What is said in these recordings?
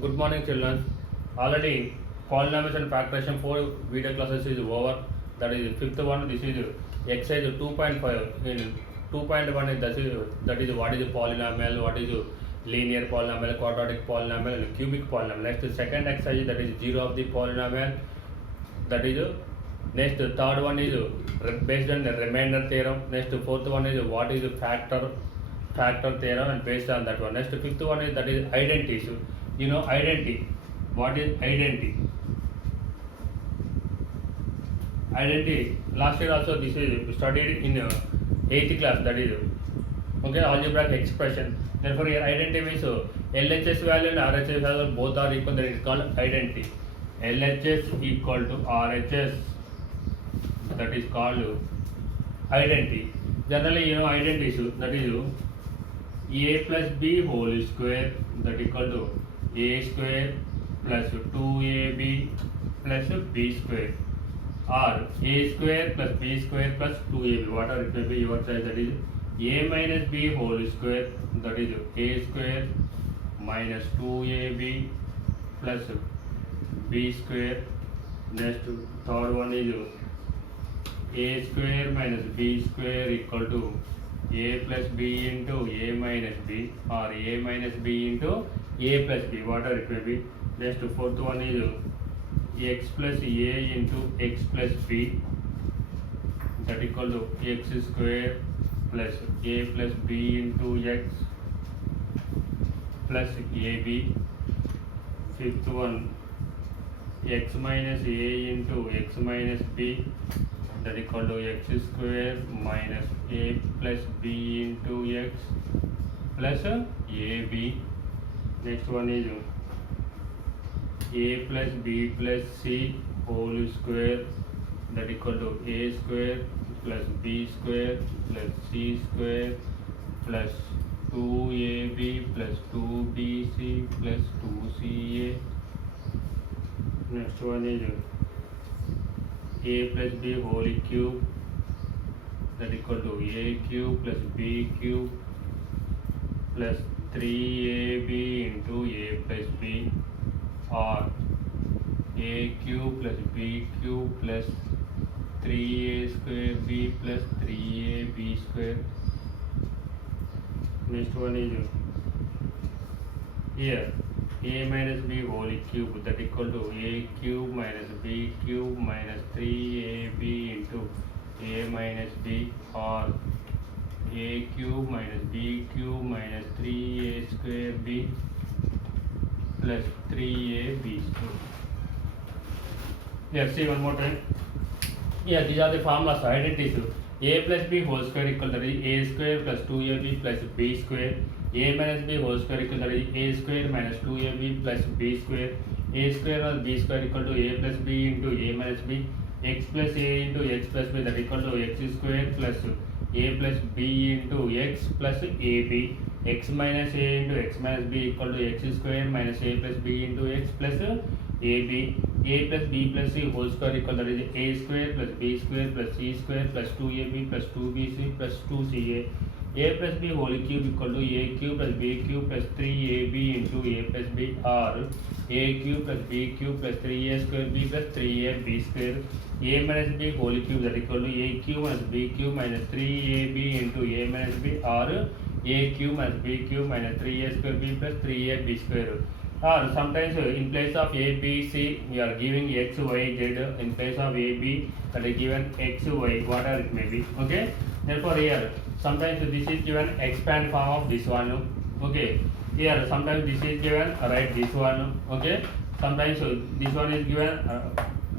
Good morning, children. Already, polynomials and factorization 4 video classes is over. That is fifth one. This is exercise 2.5. In 2.1, that is what is a polynomial, what is a linear polynomial, quadratic polynomial, and cubic polynomial. Next, second exercise, that is 0 of the polynomial. That is next. Third one is based on the remainder theorem. Next, fourth one is what is a factor theorem, and based on that one. Next, fifth one is that is identity. You know identity. What is identity? Identity. Last year also this is studied in 8th class. That is okay. Algebraic expression. Therefore, here identity means LHS value and RHS value both are equal. That is called identity. LHS equal to RHS. That is called identity. Generally, identity. That is a plus b whole square. That equal to a square plus 2ab plus b square, or a square plus b square plus 2ab, whatever it may be your choice. That is a minus b whole square. That is a square minus 2ab plus b square. Next, third one is a square minus b square equal to a plus b into a minus b, or a minus b into a plus b, whatever it may be. Next, fourth one is x plus a into x plus b, that equal to x square plus a plus b into x plus ab. Fifth one, x minus a into x minus b, that equal to x square minus a plus b into x plus ab. Next one is a plus b plus c whole square, that equal to a square plus b square plus c square plus 2ab plus 2bc plus 2ca. Next one is a plus b whole cube, that equal to a cube plus b cube plus 3ab into a plus b, or a cube plus b cube plus 3a square b plus 3ab square. Next one is here a minus b whole cube, that equal to a cube minus b cube minus 3ab into a minus b, or a cube minus b cube minus 3a square b plus 3ab square. Here, see one more time. Here, these are the formulas, identities. A plus b whole square equal to a square plus 2ab plus b square. A minus b whole square equal to a square minus 2ab plus b square. A square plus b square equal to a plus b into a minus b. X plus a into x plus b, that equal to x square plus a plus b into x plus ab. X minus a into x minus b equal to x square minus a plus b into x plus ab. A plus b plus c whole square equal, that is a square plus b square plus c square plus 2ab plus 2bc plus 2ca. A plus b whole cube equal to a cube plus b cube plus 3ab into a plus b, or a cube plus b cube plus 3a square b plus 3ab square. A minus b whole cube, that equal to a cube minus b cube minus 3ab into a minus b, or a cube minus b cube minus 3a square b plus 3ab square. Or sometimes in place of a b c we are giving x y z. In place of a b, that is given x y, whatever it may be. Okay, therefore here sometimes this is given expand form of this one. Okay, here sometimes this is given write this one. Okay, sometimes this one is given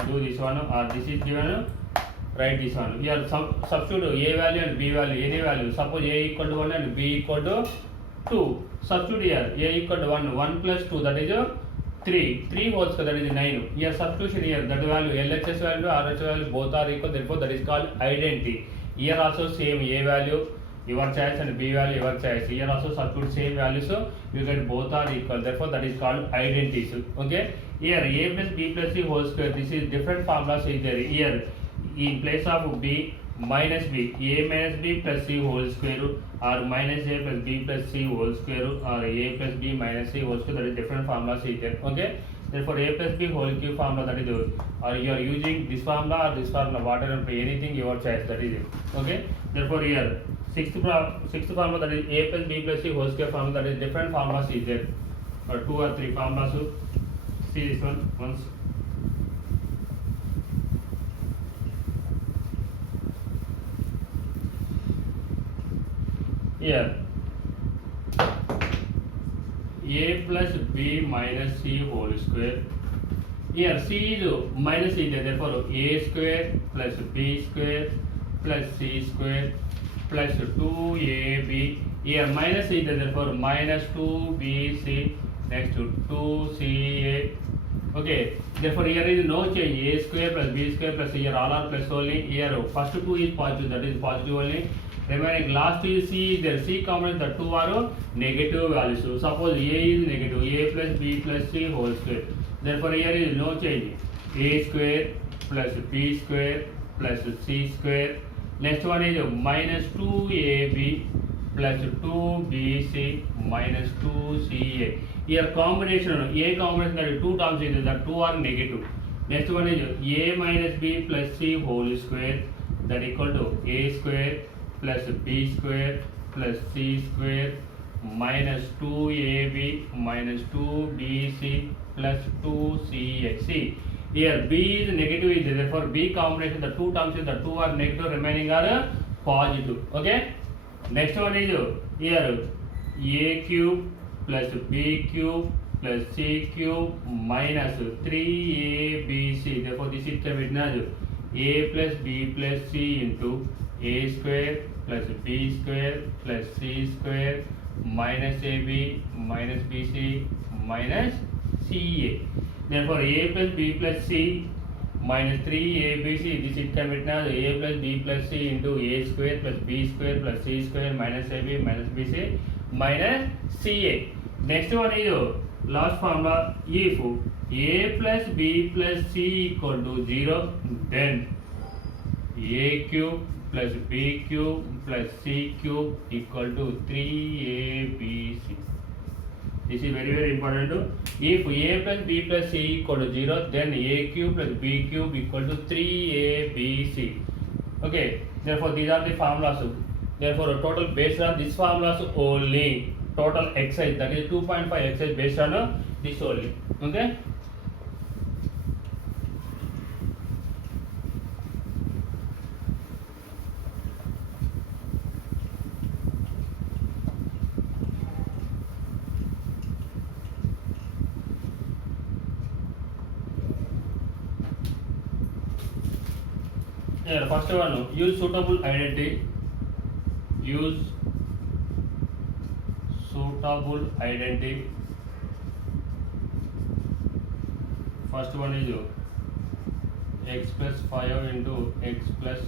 do this one, or this is given write this one. Here substitute a value and b value, any value. Suppose a equal to 1 and b equal to 2. Substitute here a equal to 1 plus 2, that is 3 whole square, that is 9. Here substitution, here that value LHS value RHS value both are equal, therefore that is called identity. Here also same, a value your choice and b value your choice. Here also substitute same value, so you get both are equal, therefore that is called identity. Okay, here a plus b plus c whole square, this is different formulas is there. Here in place of b minus b, a minus b plus c whole square root, or minus a plus b plus c whole square root, or a plus b minus c whole square. That is different formulas is there. Okay, therefore a plus b whole cube formula, that is, or you are using this formula or this formula, whatever, anything your choice, that is it. Okay, therefore here sixth formula, that is a plus b plus c whole square formula, that is different formulas is there, or 2 or 3 formulas. So see this one once. Here a plus b minus c whole square. Here c is minus c there, therefore a square plus b square plus c square plus 2ab. Here minus c there, therefore minus 2bc, next to 2ca. Okay, therefore here is no change, a square plus b square plus, here all are plus only. Here first 2 is positive, that is positive only. Remaining last is c is there, c components, the 2 are negative values. So suppose a is negative, a plus b plus c whole square, therefore here is no change, a square plus b square plus c square. Next one is minus 2ab plus 2bc minus 2ca. Here combination, a combination, that is 2 terms is there, the 2 are negative. Next one is a minus b plus c whole square, that equal to a square plus b square plus c square minus 2ab minus 2bc plus 2ca. See, here b is negative is there, therefore b combination, the 2 terms is the 2 are negative, remaining are positive. Okay, next one is here a cube plus b cube plus c cube minus 3abc, therefore this is written as a plus b plus c into a square plus b square plus c square minus ab minus bc minus ca. Therefore a plus b plus c minus 3abc, this is written as a plus b plus c into a square plus b square plus c square minus ab minus bc minus ca. Next one is last formula, if a plus b plus c equal to 0, then a cube plus b cube plus c cube equal to 3abc. This is very very important. If a plus b plus c equal to 0, then a cube plus b cube equal to 3abc. Okay, therefore these are the formulas. Therefore total based on this formulas only, total exercise, that is 2.5 exercise based on this only. Okay, here first one, use suitable identity. Use suitable identity. First one is x plus 5 into x plus 2.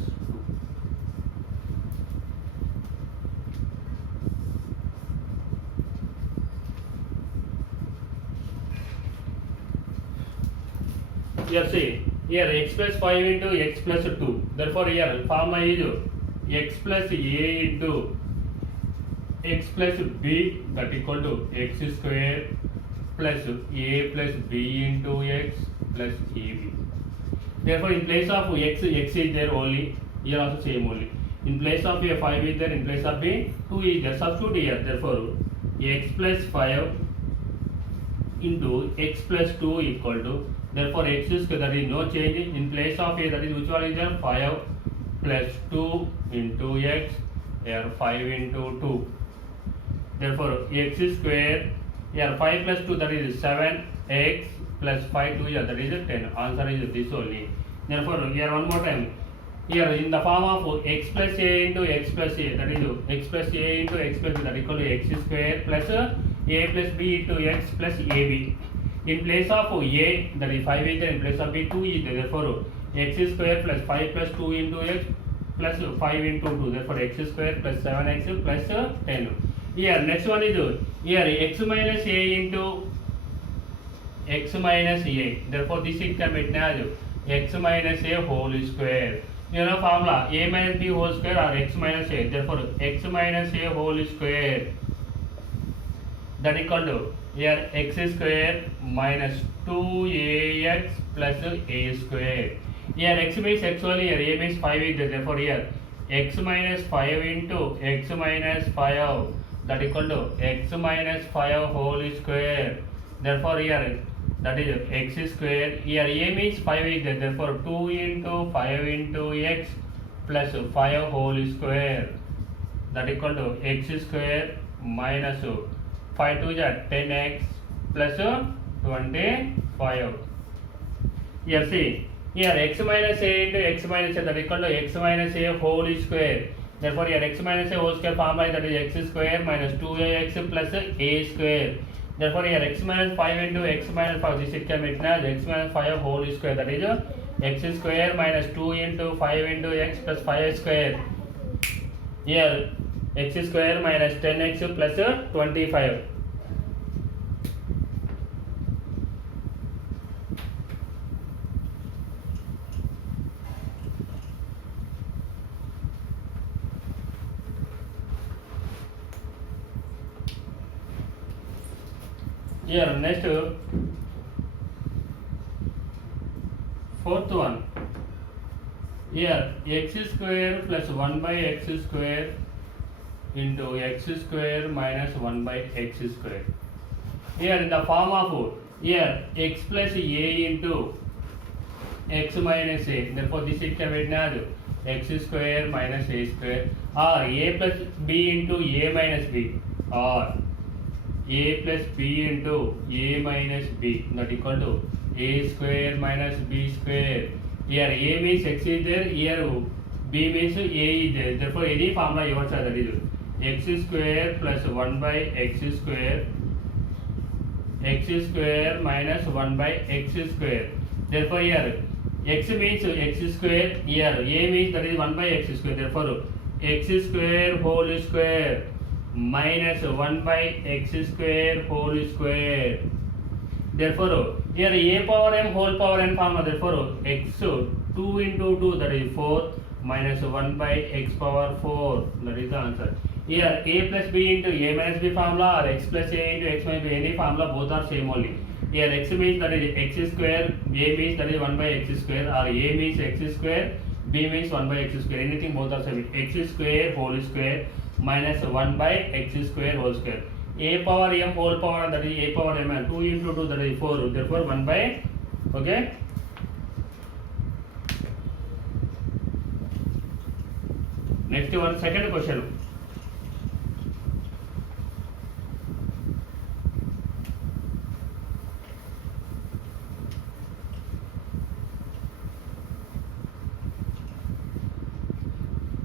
Here see, here x plus 5 into x plus 2. Therefore here formula is x plus a into x plus b, that equal to x square plus a plus b into x plus ab. Therefore in place of x is there only, here also same only. In place of a 5 is there, in place of b 2 is there, substitute here. Therefore x plus 5 into x plus 2 equal to, therefore x square, that is no change. In place of a, that is which one is there, 5 plus 2 into x, here 5 into 2. Therefore x square, here 5 plus 2, that is 7x plus 5 2 here, that is 10. Answer is this only. Therefore here one more time, here in the form of x plus a into x plus a, that is x plus a into x plus b, that equal to x square plus a plus b into x plus ab. In place of a, that is 5 is there, in place of b 2 is there, therefore x square plus 5 plus 2 into x plus 5 into 2, therefore x square plus 7x plus 10. Here next one is here x minus a into x minus a, therefore this is can written as x minus a whole square. you know formula a minus b whole square or x minus a. Therefore x minus a whole square, that equal to here x square minus 2ax plus a square. Here x means x only, here a means 5 is there. Therefore here x minus 5 into x minus 5, that equal to x minus 5 whole square. Therefore here that is x square. Here a means 5 is there. Therefore 2 into 5 into x plus 5 whole square, that equal to x square minus 5 to 10x plus 25. Here see, here x minus a into x minus a, that equal to x minus a whole square. Therefore here x minus a whole square formula, that is x square minus 2ax plus a square. Therefore here x minus 5 into x minus 5, this it can be written as x minus 5 whole square, that is x square minus 2 into 5 into x plus 5 square. Here x square minus 10x plus 25. Here next fourth one. Here x square plus 1 by x square into x square minus 1 by x square. Here in the form of here x plus a into x minus a. Therefore this it can be written as x square minus a square, or a plus b into a minus b, or a plus b into a minus b, that equal to a square minus b square. Here a means x is there, here b means a is there. Therefore any formula yours are, that is x square plus 1 by x square minus 1 by x square. Therefore here x means x square, here a means that is 1 by x square. Therefore x square whole square minus 1 by x square whole square. Therefore here a power m whole power n formula. Therefore x 2 into 2, that is 4, minus 1 by x power 4, that is the answer. Here a plus b into a minus b formula, or x plus a into x minus b, any formula, both are same only. Here x means that is x square, a means that is 1 by x square, or a means x square, b means 1 by x square, anything, both are same. X square whole square minus 1 by x square whole square. A power m whole power, that is a power m, and 2 into 2, that is 4. Therefore 1 by, okay. Next one, second question.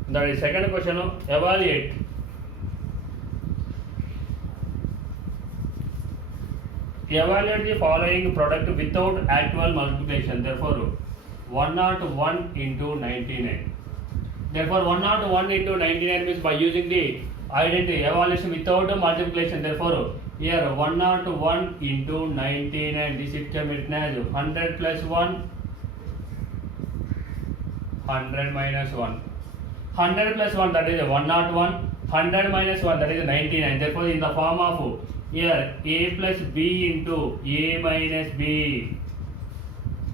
That is second question. Evaluate. Evaluate the following product without actual multiplication. Therefore 101 into 99. Therefore 101 into 99 means by using the identity evaluation without multiplication. Therefore here 101 into 99, this it can be written as 100 plus 1, 100 minus 1. 100 plus 1, that is 101, 100 minus 1, that is 99. Therefore in the form of here a plus b into a minus b,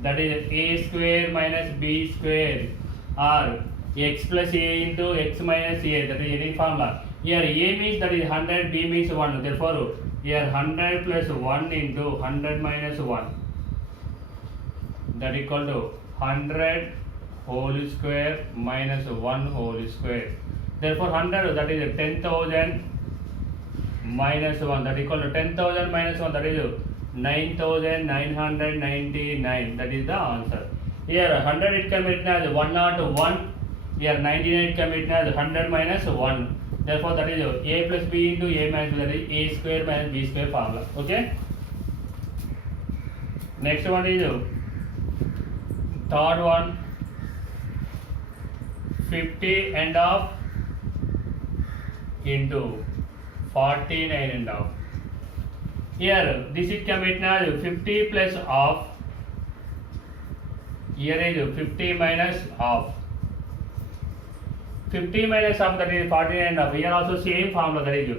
that is a square minus b square, or x plus a into x minus a, that is any formula. Here a means that is 100, b means 1. Therefore here 100 plus 1 into 100 minus 1, that equal to 100 whole square minus 1 whole square. Therefore 100, that is 10,000 minus 1, that equal to 10,000 minus 1, that is 9,999, that is the answer. Here 100 it can be written as 101, here 99 it can be written as 100 minus 1. Therefore that is a plus b into a minus b, that is a square minus b square formula. Okay. Next one is third one, 50 and half into 49 and half. Here this it can be written as 50 plus half. Here is 50 minus half. 50 minus half, that is 49 and half. Here also same formula, that is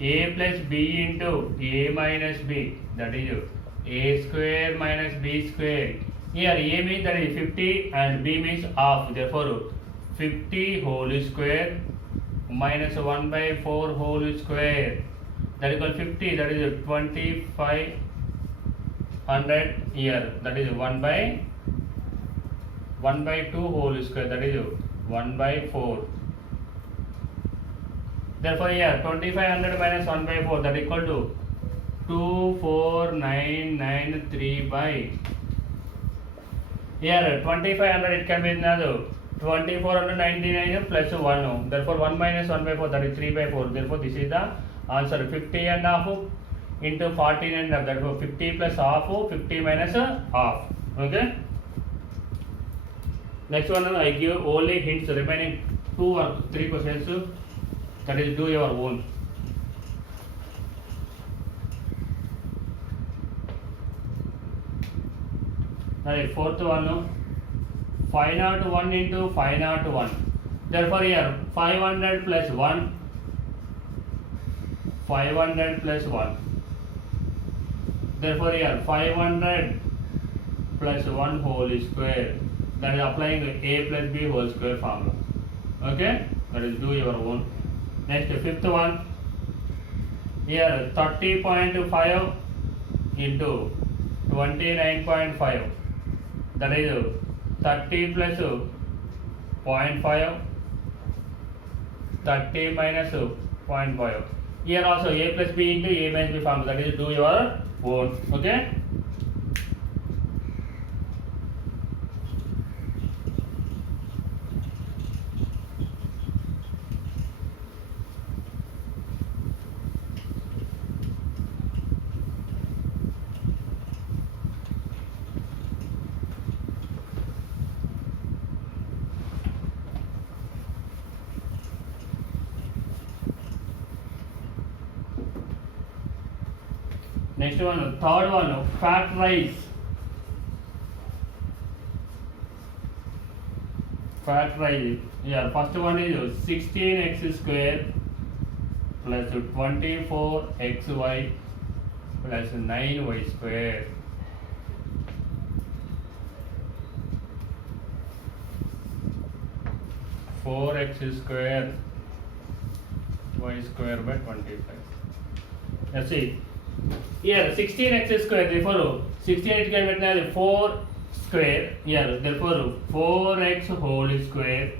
a plus b into a minus b, that is a square minus b square. Here a means that is 50 and b means half, therefore 50 whole square minus 1 by 4 whole square, that is equal 50, that is 2500. Here that is 1 by 2 whole square, that is 1 by 4. Therefore here 2500 minus 1 by 4, that is equal to 24993 by. Here 2500 it can be another 2499 plus 1. Therefore 1 minus 1 by 4, that is 3 by 4. Therefore this is the answer. 50 and half into 14 and half, therefore 50 plus half, 50 minus half. Okay. Next one, I give only hints, remaining 2 or 3 questions, that is do your own. Right, fourth one, 501 into 501. Therefore here 500 plus 1, 500 plus 1. Therefore here 500 plus 1 whole square, that is applying a plus b whole square formula. Okay, that is do your own. Next, fifth one, here 30.5 into 29.5, that is 30 plus 0.5, 30 minus 0.5. Here also a plus b into a minus b formula, that is do your own. Okay. Next one, third one, factorize. Factorize. Yeah, first one is 16x square plus 24xy plus 9y square. Four x square y square by 25. Let's see. Here 16x square, therefore 16 it can be written as 4 square. Here therefore 4x whole square.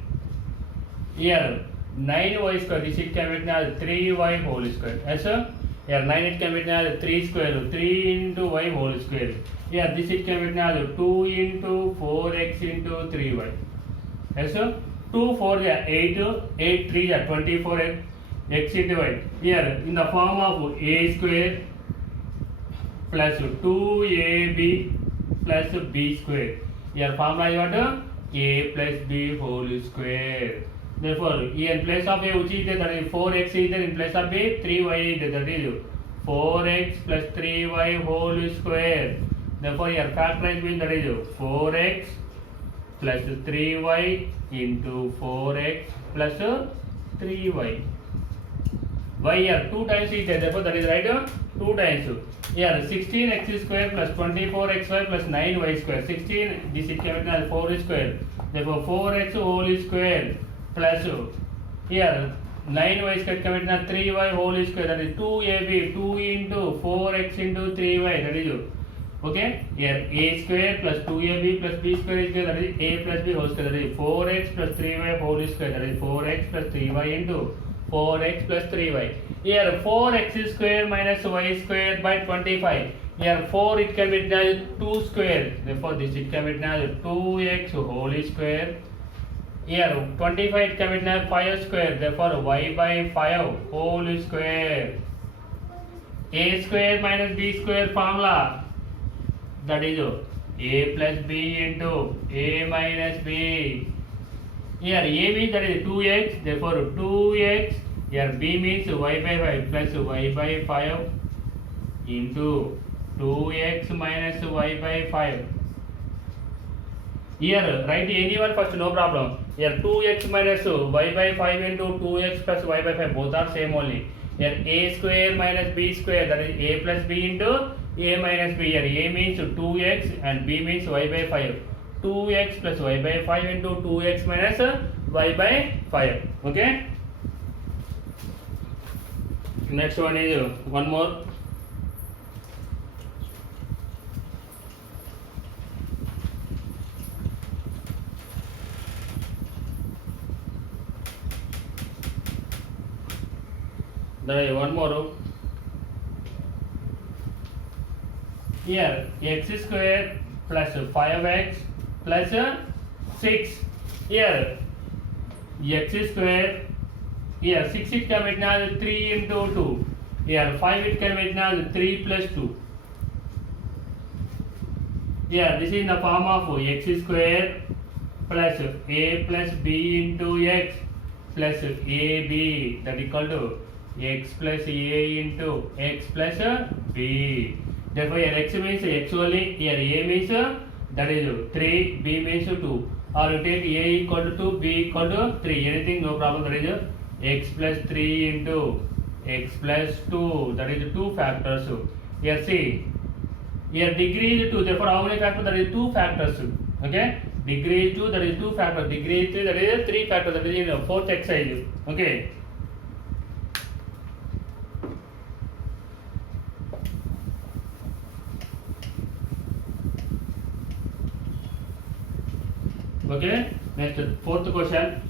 Here 9y square, this it can be written as 3y whole square. Yes sir. Here 9 it can be written as 3 square, 3 into y whole square. Here this it can be written as 2 into 4x into 3y. Yes sir. 2 4 is 8, 8 3 is 24 x into y. Here in the form of a square plus 2ab plus b square. Here formula is what? A plus b whole square. Therefore, in place of a which is there, that is 4x is there, in place of b 3y is there, that is 4x plus 3y whole square. Therefore, here factorize means that is 4x plus 3y into 4x plus 3y. Y here 2 times is there, therefore that is right, 2 times. Here 16x square plus 24xy plus 9y square. 16, this is given as 4 square. Therefore 4x whole square plus here 9y square given as 3y whole square. That is 2ab, 2 into 4x into 3y. That is okay. Here a square plus 2ab plus b square is given. That is a plus b whole square. That is 4x plus 3y whole square. That is 4x plus 3y into 4x plus 3y. Here 4x square minus y square by 25. Here 4 it can be written as 2 square. Therefore this it can be written as 2x whole square. Here 25 it can be written as 5 square. Therefore y by 5 whole square. A square minus b square formula. That is a plus b into a minus b. Here a means that is 2x, therefore 2x. Here b means y by 5 plus y by 5 into 2x minus y by 5. Here write anyone first, no problem. Here 2x minus y by 5 into 2x plus y by 5 both are same only. Here a square minus b square, that is a plus b into a minus b. Here a means 2x and b means y by 5. 2x plus y by 5 into 2x minus y by 5. Okay. Next one is one more. There is one more. Here x square plus 5x plus 6. Here x square. Here 6 it can be as 3 into 2. Here 5 it can be as 3 plus 2. Here this is in the form of x square plus a plus b into x plus ab, that is equal to x plus a into x plus b. Therefore here x means x only, here a means that is 3, b means 2. Or you take a equal to 2, b equal to 3, anything, no problem. That is x plus 3 into x plus 2, that is 2 factors. Here see, here degree is 2, therefore how many factors? That is 2 factors. Okay, degree is 2, that is 2 factors. Degree is 3, that is 3 factors. That is in 4th exercise. Okay. Okay, next 4th question.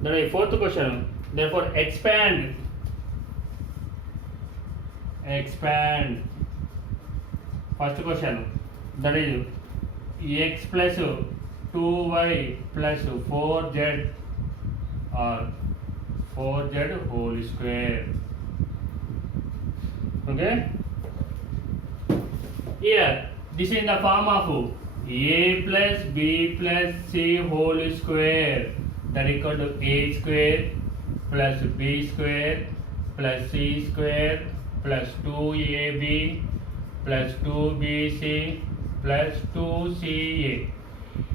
That is 4th question. Therefore expand. First question, that is x plus 2y plus 4z or 4z whole square. Okay. Here this is in the form of a plus b plus c whole square, that is equal to a square plus b square plus c square plus 2ab plus 2bc plus 2ca.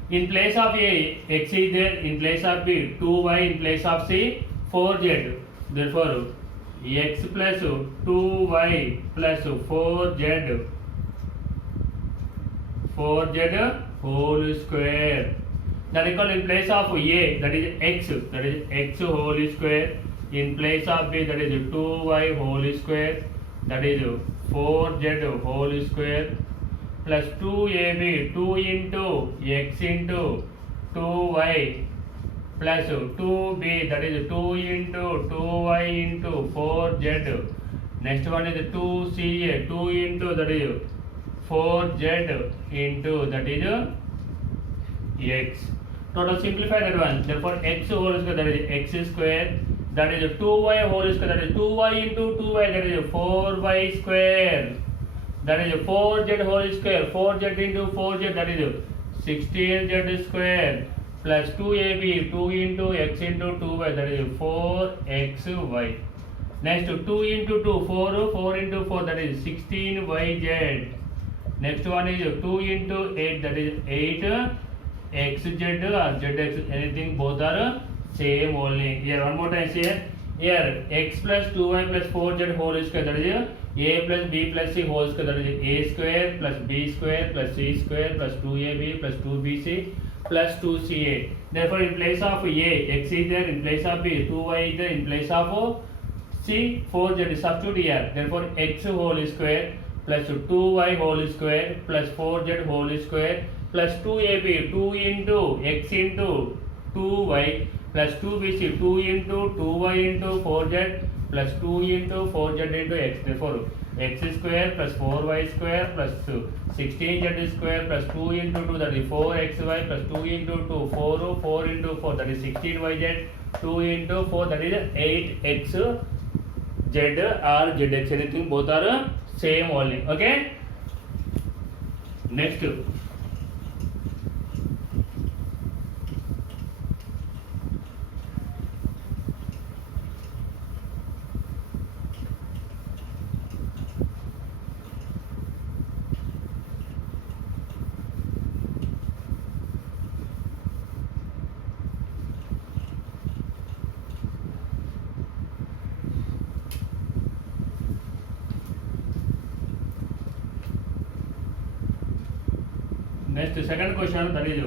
In place of a, x is there. In place of b, 2y. In place of c, 4z. Therefore x plus 2y plus 4z whole square, that is equal in place of a, that is x whole square. In place of b, that is 2y whole square, that is 4z whole square plus 2ab, 2 into x into 2y plus 2b, that is 2 into 2y into 4z. Next one is 2ca, 2 into, that is 4z into, that is x. Total simplify that one. Therefore x whole square, that is x square, that is 2y whole square, that is 2y into 2y, that is 4y square, that is 4z whole square, 4z into 4z, that is 16z square plus 2ab, 2 into x into 2y, that is 4xy. Next 2 into 2, 4 into 4, that is 16yz. Next one is 2 into 8, that is 8xz or zx, anything, both are same only. Here one more time say, here x plus 2y plus 4z whole square, that is a plus b plus c whole square, that is a square plus b square plus c square plus 2ab plus 2bc plus 2ca. Therefore in place of a, x is there. In place of b, 2y is there. In place of c, 4z, substitute here. Therefore x whole square plus 2y whole square plus 4z whole square plus 2ab, 2 into x into 2y plus 2bc, 2 into 2y into 4z plus 2 into 4z into x. Therefore x square plus 4y square plus 16z square plus 2 into 2, that is 4xy plus 2 into 2, 4 into 4, that is 16yz, 2 into 4, that is 8xz or zx, anything, both are same only. Okay. Next Next second question, that is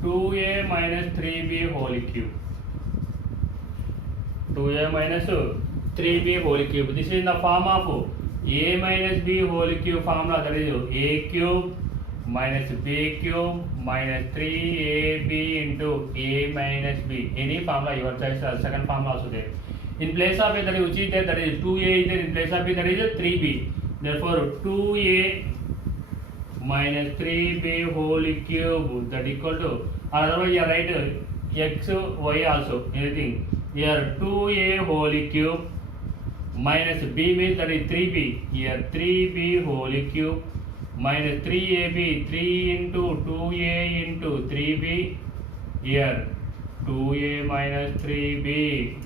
2a minus 3b whole cube. 2a minus 3b whole cube. This is in the form of a minus b whole cube formula, that is a cube minus b cube minus 3ab into a minus b. Any formula your choice. Second formula also there. In place of a, that is which is there, that is 2a is there. In place of b, that is 3b. Therefore 2a minus 3b whole cube, that equal to, or otherwise you write x y also anything. Here 2a whole cube minus b means that is 3b. Here 3b whole cube minus 3ab, 3 into 2a into 3b. Here 2a minus 3b.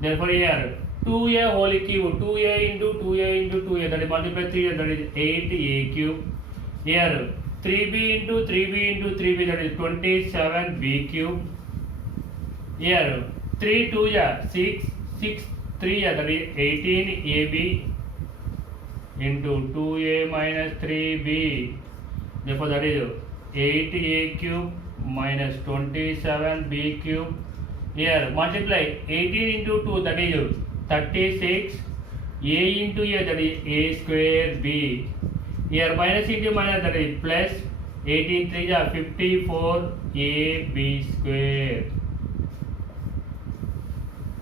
Therefore here 2a whole cube, 2a into 2a into 2a, that is multiply 3, that is 8a cube. Here 3b into 3b into 3b, that is 27b cube. Here 3 2 6, 6 3 that is 18ab into 2a minus 3b. Therefore that is 8a cube minus 27b cube. Here multiply 18 into 2, that is 36. A into a, that is a square b. Here minus into minus, that is plus 18 3 54 ab square.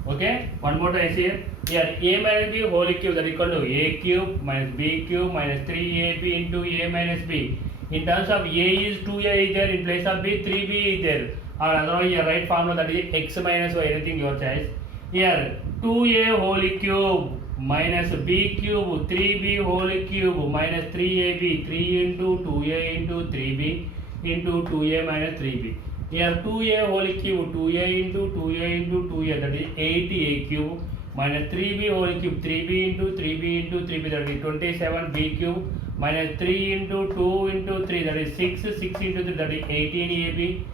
Okay, one more time here. Here a minus b whole cube, that is equal to a cube minus b cube minus 3ab into a minus b. In terms of a is 2a is there, in place of b 3b is there, or otherwise your right formula, that is x minus y, anything your choice. Here 2a whole cube minus b cube 3b whole cube minus 3ab, 3 into 2a into 3b into 2a minus 3b. Here 2a whole cube, 2a into 2a into 2a, that is 8a cube minus 3b whole cube, 3b into 3b into 3b, that is 27b cube minus 3 into 2 into 3, that is 6, 6 into 3, that is 18ab,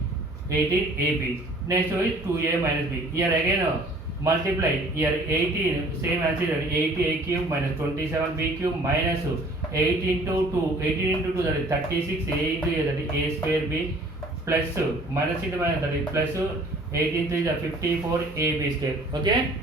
18ab. Next is 2a minus b. Here again multiply, here 18, same answer, that is 8a cube minus 27b cube minus 8 into 2, 18 into 2, that is 36, a into a, that is a square b, plus minus into minus, that is plus 18 3 is 54 ab square. Okay.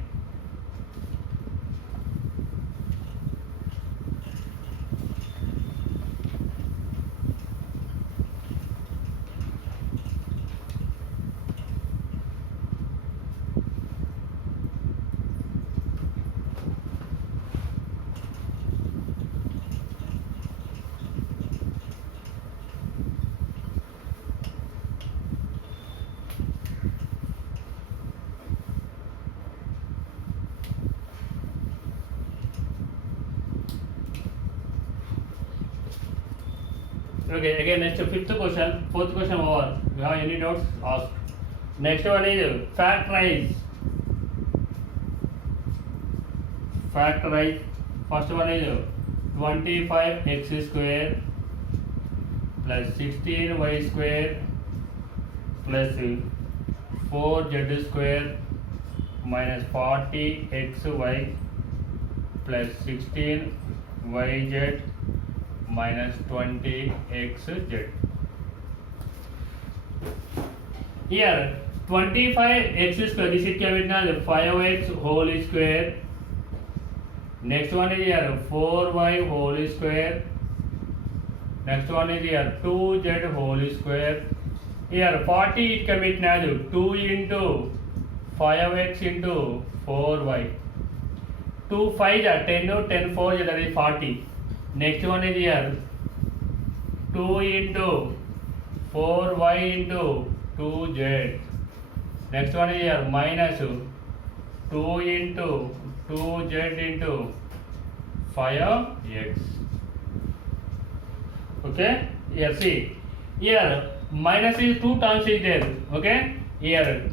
Okay, again next fifth question, fourth question over. You have any doubts? Ask. Next one is factorize. Factorize. First one is 25x square plus 16y square plus 4z square minus 40xy plus 16yz minus 20xz. Here 25x square, this is given as 5x whole square. Next one is here 4y whole square. Next one is here 2z whole square. Here 40 it can be written as 2 into 5x into 4y. 2 5 are 10, 10 4, that is 40. Next one is here 2 into 4y into 2z. Next one is here minus 2 into 2z into 5x. Okay, here see, here minus is 2 terms is there. Okay, here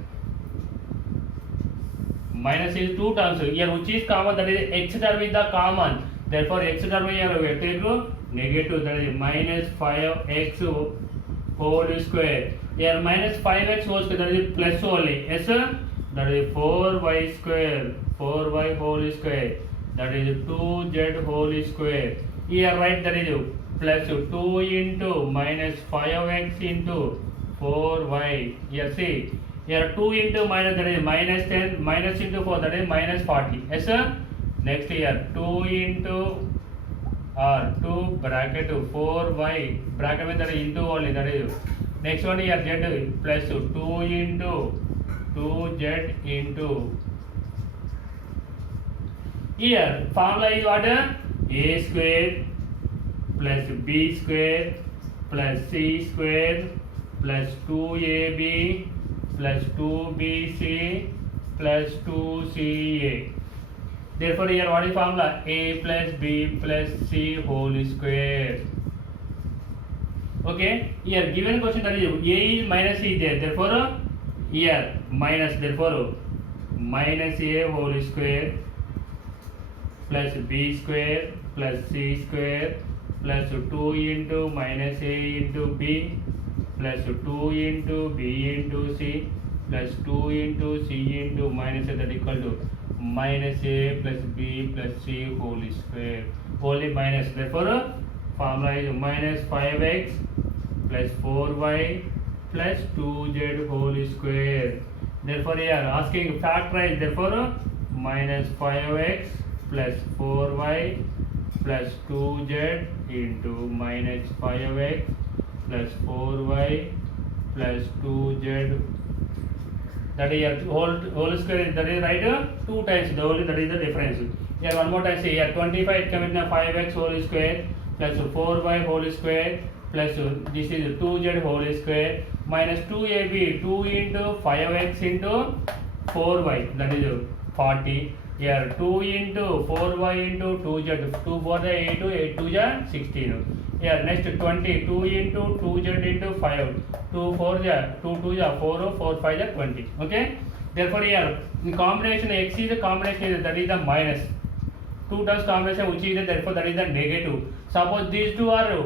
minus is 2 terms, here which is common, that is x term is the common. Therefore x term here we have to take negative, that is minus 5x whole square. Here minus 5x whole square, that is plus only. Yes sir, that is 4y square, 4y whole square, that is 2z whole square. Here write that is plus 2 into minus 5x into 4y. Here see, here 2 into minus, that is minus 10, minus into 4, that is minus 40. Yes sir? Next here 2 into 2 bracket 4y, bracket means that is into only, that is. Next one here z plus 2 into 2z into. Here formula is what? A square plus b square plus c square plus 2ab plus 2bc plus 2ca. Therefore here what is formula? A plus b plus c whole square. Okay, here given question that is a is minus c there, therefore here minus, therefore minus a whole square plus b square plus c square plus 2 into minus a into b plus 2 into b into c plus 2 into c into minus a, that equal to minus a plus b plus c whole square. Only minus, therefore formula is minus 5x plus 4y plus 2z whole square. Therefore here asking factorize, therefore minus 5x plus 4y plus 2z into minus 5x plus 4y plus 2z, that is whole square, that is right 2 times, the only that is the difference. Here one more time, say here 25 it comes in 5x whole square plus 4y whole square plus this is 2z whole square minus 2ab, 2 into 5x into 4y, that is 40. Here 2 into 4y into 2z, 2 for the 8 to 8 to the 16. Here next 20, 2 into 2z into 5, 2 for the 2 to the 4, 4 5 the 20. Okay. Therefore here in combination x is the combination, that is the minus. 2 terms combination which is the, therefore that is the negative. Suppose these two are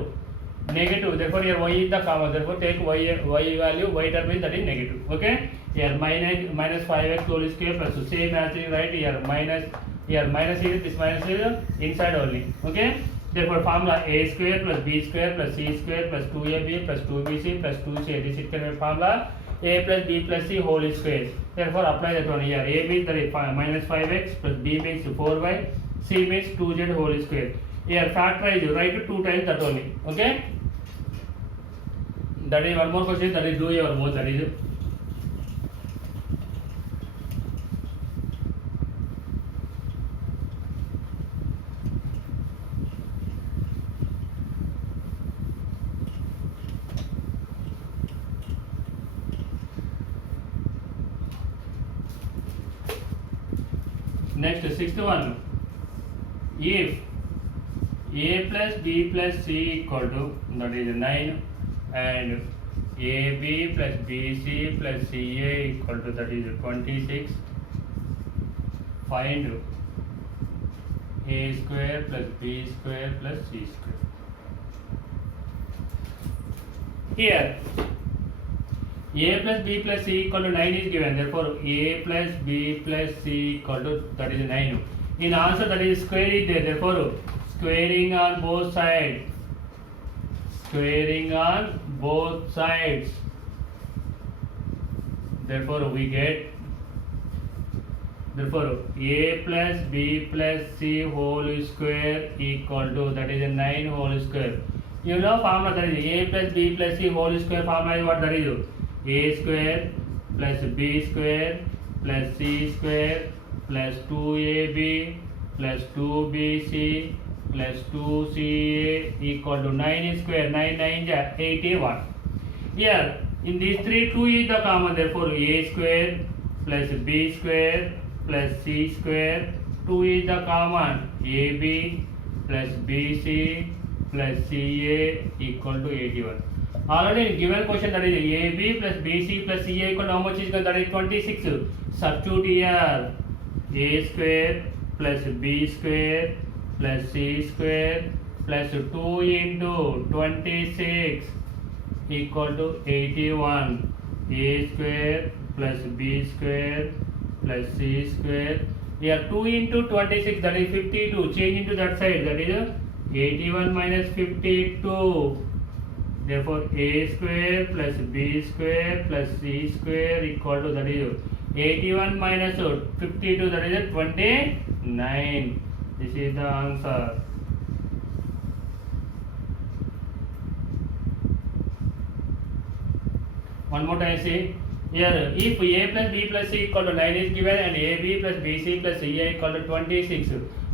negative, therefore here y is the common, therefore take y value, y term is that is negative. Okay. Here minus 5x whole square plus same as is right here minus, here minus is, this minus is inside only. Okay. Therefore formula a square plus b square plus c square plus 2ab plus 2bc plus 2c, this is can be formula a plus b plus c whole square. Therefore apply that one here. A means that is minus 5x plus b means 4y, c means 2z whole square. Here factorize, write 2 times that only. Okay. That is one more question, that is do your most, that is. Next, sixth one. If a plus b plus c equal to, that is 9, and ab plus bc plus ca equal to, that is 26, find a square plus b square plus c square. Here a plus b plus c equal to 9 is given, therefore a plus b plus c equal to, that is 9. In answer that is square is there, therefore squaring on both sides, squaring on both sides, therefore we get, therefore a plus b plus c whole square equal to, that is 9 whole square. You know formula, that is a plus b plus c whole square formula is what, that is a square plus b square plus c square plus 2ab plus 2bc plus 2ca equal to 9 square, 9 9 is 81. Here in these three 2 is the common, therefore a square plus b square plus c square, 2 is the common, ab plus bc plus ca equal to 81. Already in given question, that is ab plus bc plus ca equal to how much is given, that is 26. Substitute here a square plus b square plus c square plus 2 into 26 equal to 81. A square plus b square plus c square. Here 2 into 26, that is 52. Change into that side, that is 81 minus 52. Therefore, a square plus b square plus c square equal to, that is 81 minus 52, that is 29. This is the answer. One more time, see here, if a plus b plus c equal to 9 is given and ab plus bc plus ca equal to 26,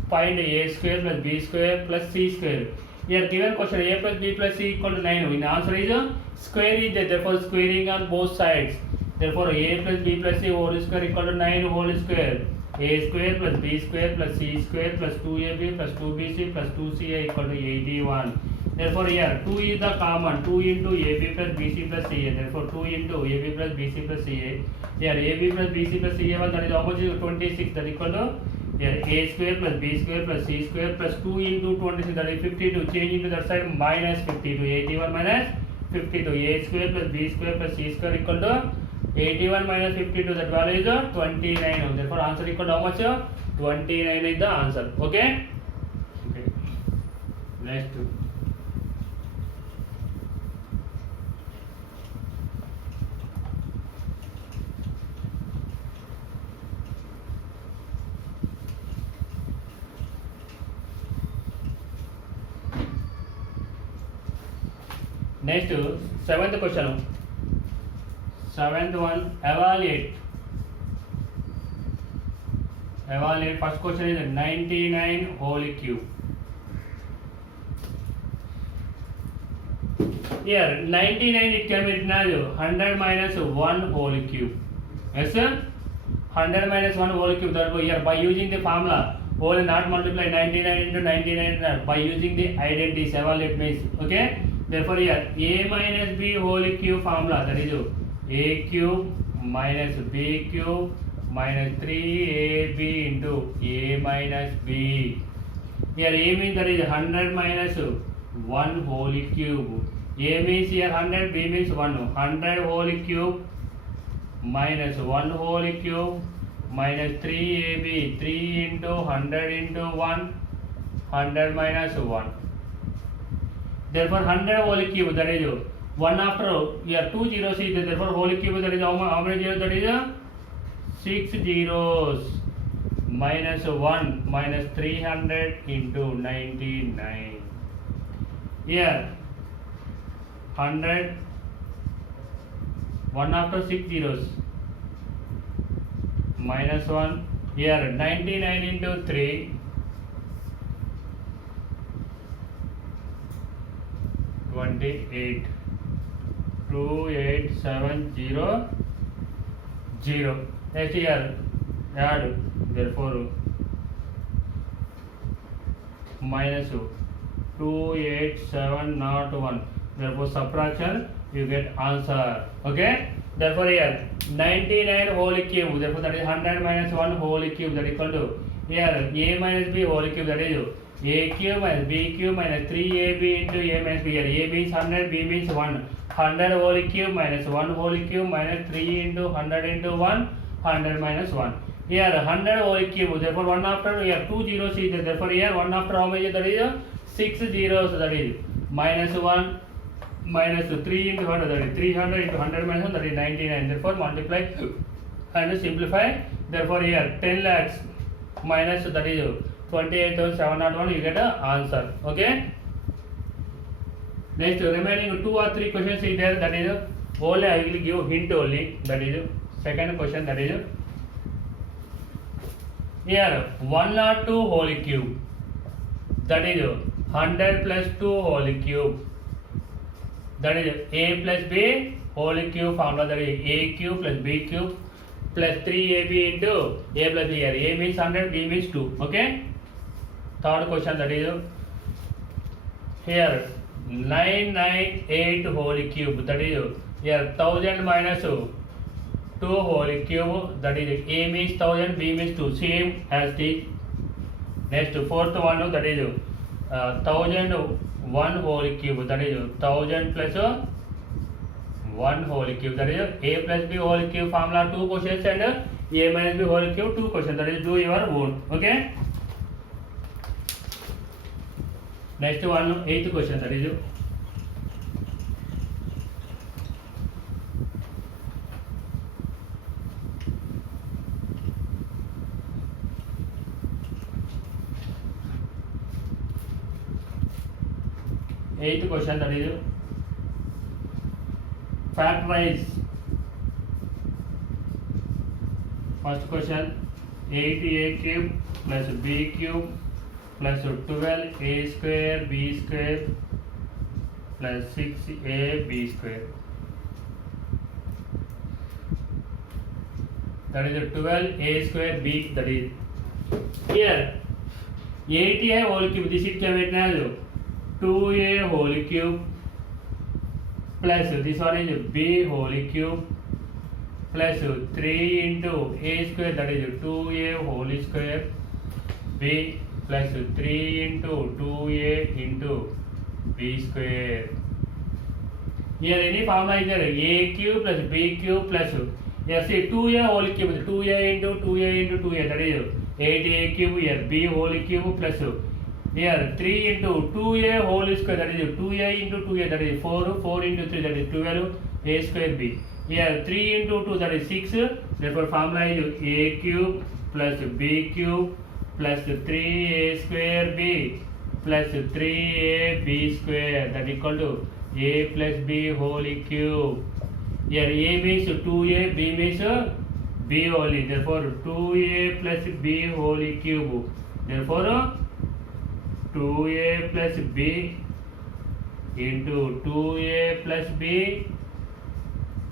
find a square plus b square plus c square. Here given question, a plus b plus c equal to 9. In answer is square is there, therefore squaring on both sides. Therefore a plus b plus c whole square equal to 9 whole square. A square plus b square plus c square plus 2ab plus 2bc plus 2ca equal to 81. Therefore here 2 is the common, 2 into ab plus bc plus ca. Therefore 2 into ab plus bc plus ca. Here ab plus bc plus ca was, that is opposite 26, that is equal to here a square plus b square plus c square plus 2 into 26, that is 52. Change into that side, minus 52. 81 minus 52. A square plus b square plus c square equal to 81 minus 52. That value is 29. Therefore answer equal to how much? 29 is the answer. Okay. Okay. Next. Next, seventh question. Seventh one, evaluate. Evaluate. First question is 99 whole cube. Here 99 it can be written as 100 minus 1 whole cube. Yes sir? 100 minus 1 whole cube. That here by using the formula, whole not multiply 99 into 99 by using the identities. Evaluate means, okay. Therefore here a minus b whole cube formula, that is a cube minus b cube minus 3ab into a minus b. Here a means, that is 100 minus 1 whole cube. A means here 100, b means 1. 100 whole cube minus 1 whole cube minus 3ab. 3 into 100 into 1, 100 minus 1. Therefore 100 whole cube, that is 1 after here 2 zeros is there, therefore whole cube, that is how many zeros, that is 6 zeros minus 1 minus 300 into 99. Here 100, 1 after 6 zeros minus 1. Here 99 into 3, 28, 28700. Next here add, therefore minus 28701. Therefore subtraction, you get answer. Okay. Therefore here 99 whole cube. Therefore that is 100 minus 1 whole cube, that is equal to here a minus b whole cube, that is a cube minus b cube minus 3ab into a minus b. Here a means 100, b means 1. 100 whole cube minus 1 whole cube minus 3 into 100 into 1, 100 minus 1. Here 100 whole cube, therefore 1 after here 2 zeros is there, therefore here 1 after how many, that is 6 zeros, that is minus 1 minus 3 into 100, that is 300 into 100 minus 1, that is 99. Therefore multiply and simplify. Therefore here 10 lakhs minus, that is 28,701, you get an answer. Okay. Next, remaining 2 or 3 questions is there, that is only I will give hint only, that is second question, that is here 102 whole cube, that is 100 plus 2 whole cube, that is a plus b whole cube formula, that is a cube plus b cube plus 3ab into a plus b. Here a means 100, b means 2. Okay. Third question, that is here 998 whole cube, that is here 1000 minus 2 whole cube, that is a means 1000, b means 2, same as the next fourth one, that is 1001 whole cube, that is 1000 plus 1 whole cube, that is a plus b whole cube formula 2 questions and a minus b whole cube 2 questions, that is do your own. Okay. Next one, eighth question, that is eighth question, that is factorize. First question, 8a cube plus b cube plus 12a square b square plus 6ab square. That is 12a square b, that is here 8a whole cube, this it can written as 2a whole cube plus this one is b whole cube plus 3 into a square, that is 2a whole square b plus 3 into 2a into b square. Here any formula is there, a cube plus b cube plus here see 2a whole cube, 2a into 2a into 2a, that is 8a cube, here b whole cube plus here 3 into 2a whole square, that is 2a into 2a, that is 4, 4 into 3, that is 12 a square b. Here 3 into 2, that is 6, therefore formula is a cube plus b cube plus 3a square b plus 3ab square, that equal to a plus b whole cube. Here a means 2a, b means b only, therefore 2a plus b whole cube, therefore 2a plus b into 2a plus b,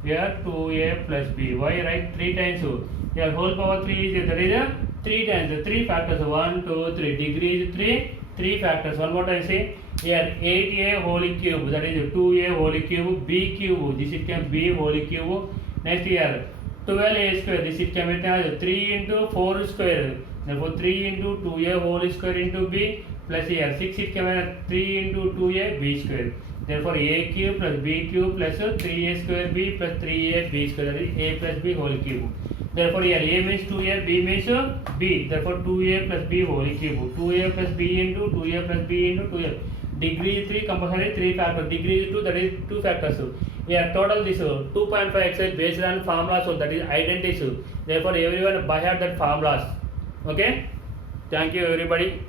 here 2a plus b. Why write 3 times? Here whole power 3 is there, that is 3 times, 3 factors, 1, 2, 3, degree is 3 factors. One more time say, here 8a whole cube, that is 2a whole cube, b cube, this it can b whole cube. Next here 12a square, this it can be 3 into 4 square, therefore 3 into 2a whole square into b plus here 6 it can be 3 into 2a b square, therefore a cube plus b cube plus 3a square b plus 3a b square, that is a plus b whole cube. Therefore here a means 2a, b means b, therefore 2a plus b whole cube, 2a plus b into 2a plus b into 2a. Degree is 3, compulsory 3 factors, degree is 2, that is 2 factors. Here total this 2.5 exercise based on formulas, so that is identity. Therefore everyone by heart that formulas. Okay, thank you everybody.